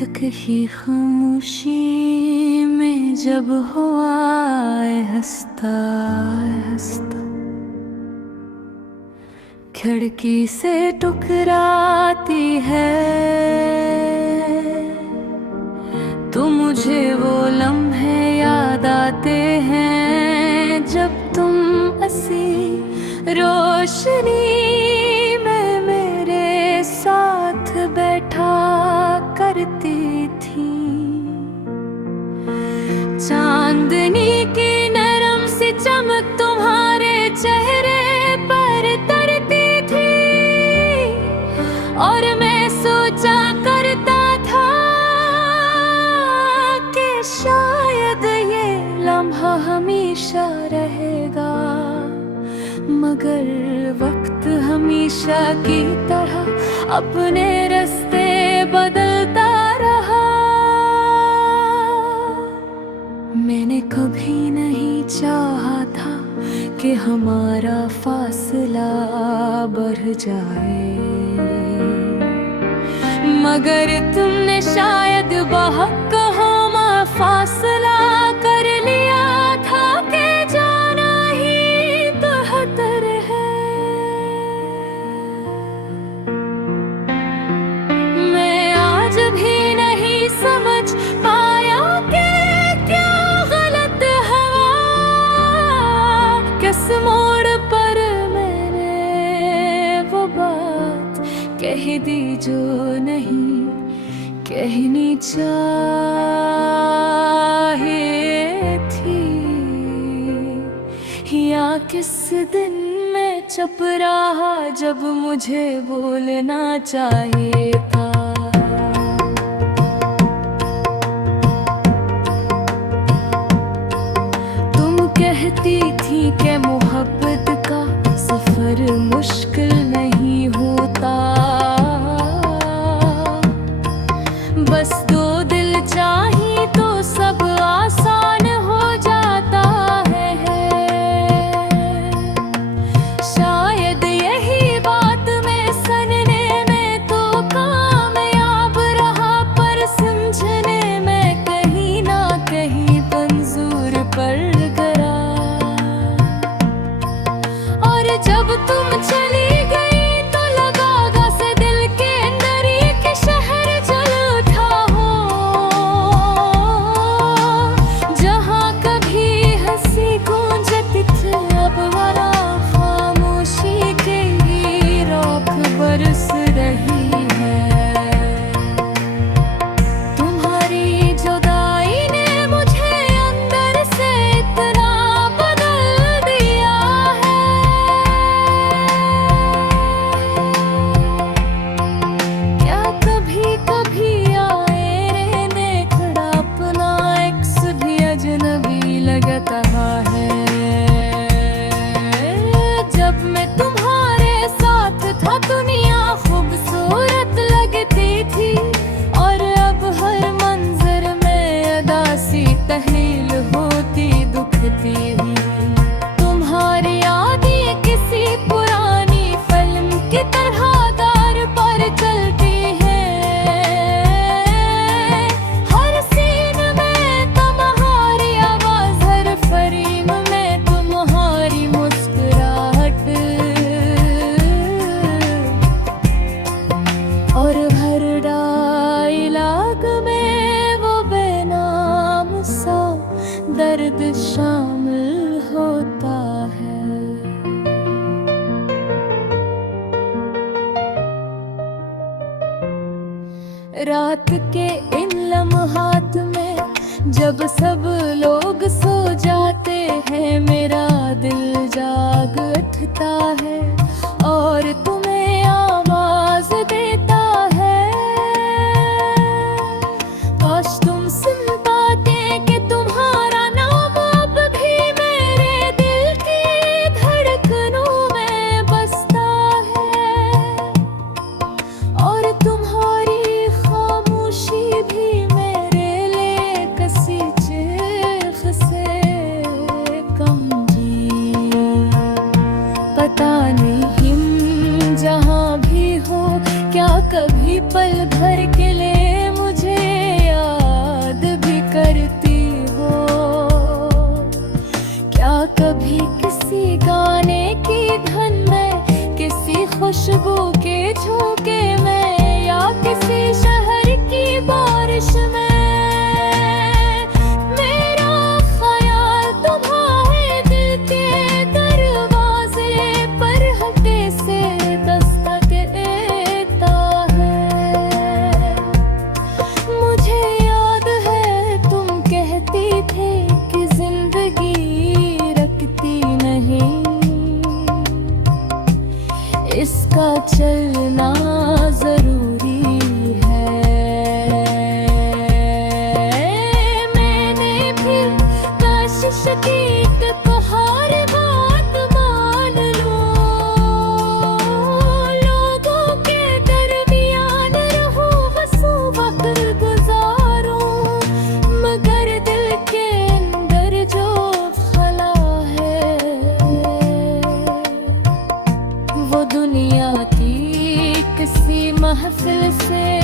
की खामोशी में जब हुआ हंसता हंसता, खिड़की से टकराती है तो मुझे वो लम्हे याद आते हैं जब तुम हंसी रोशनी में मेरे साथ बैठा करती थी। चांदनी की नरम सी चमक तुम्हारे चेहरे पर तरती थी और मैं सोचा करता था कि शायद ये लम्हा हमेशा रहेगा, मगर वक्त हमेशा की तरह अपने रास्ते बदलता रहा। मैंने कभी नहीं चाहा था कि हमारा फासला बढ़ जाए, मगर तुमने शायद बहकहुमा फासला कर लिया था कि जाना ही बेहतर है। मैं आज भी नहीं समझ पाया कि क्या गलत हुआ, किस मोड़ पर मैंने वो बात कह दी जो नहीं कहनी चाहिए थी, या किस दिन मैं चुप रहा जब मुझे बोलना चाहिए था। तुम कहती थी कि मोहब्बत का सफर मुश्किल नहीं होता, बस दो दिल चाहिए तो सब आसान हो जाता है। शायद यही बात मैं सुनने में तो कामयाब रहा, पर समझने में कहीं ना कहीं मंजूर पड़ गया। और जब तुम चली गई तो लगा से दिल के अंदर एक शहर जल उठा हो, जहाँ कभी हंसी गूंजती थी अब वहाँ खामोशी की राख बरस रही है। तुम्हारी जुदाई ने मुझे अंदर से इतना बदल दिया है। क्या कभी कभी आए रहने खड़ा अपना एक्स भी अजनबी लगता है। जब मैं तुम्हारे साथ था दुनिया खूबसूरत लगती थी, और अब हर मंजर में अदासी तहलील होती दुखती हुई। तुम्हारी यादें किसी पुरानी फिल्म की तरह दार पर चलती हैं, हर सीन में तुम्हारी आवाज, हर फ्रेम में तुम्हारी मुस्कुराहट, और हर डायलॉग में वो बेनाम सा दर्द शामिल होता है। रात के इन लम्हात में जब सब लोग सो जाते हैं, मेरा दिल जाग उठता है और तुम्हें आवाज देता है। काश तुम सुन पाते कि तुम्हारा नाम अब भी मेरे दिल की धड़कनों में बसता है, और तुम्हारी खामोशी भी मेरे लिए किसी चीख से कम जी। पता नहीं जहाँ भी हो क्या कभी पल भर के लिए मुझे इसका चलना जरूरी है। मैंने भी कोशिश की कि हर बात मान लूं, लोगों के दरमियान रहूं, हंसूं वक्त गुजारूं, मगर दिल के अंदर जो खला है वो दुनिया की किसी महफिल से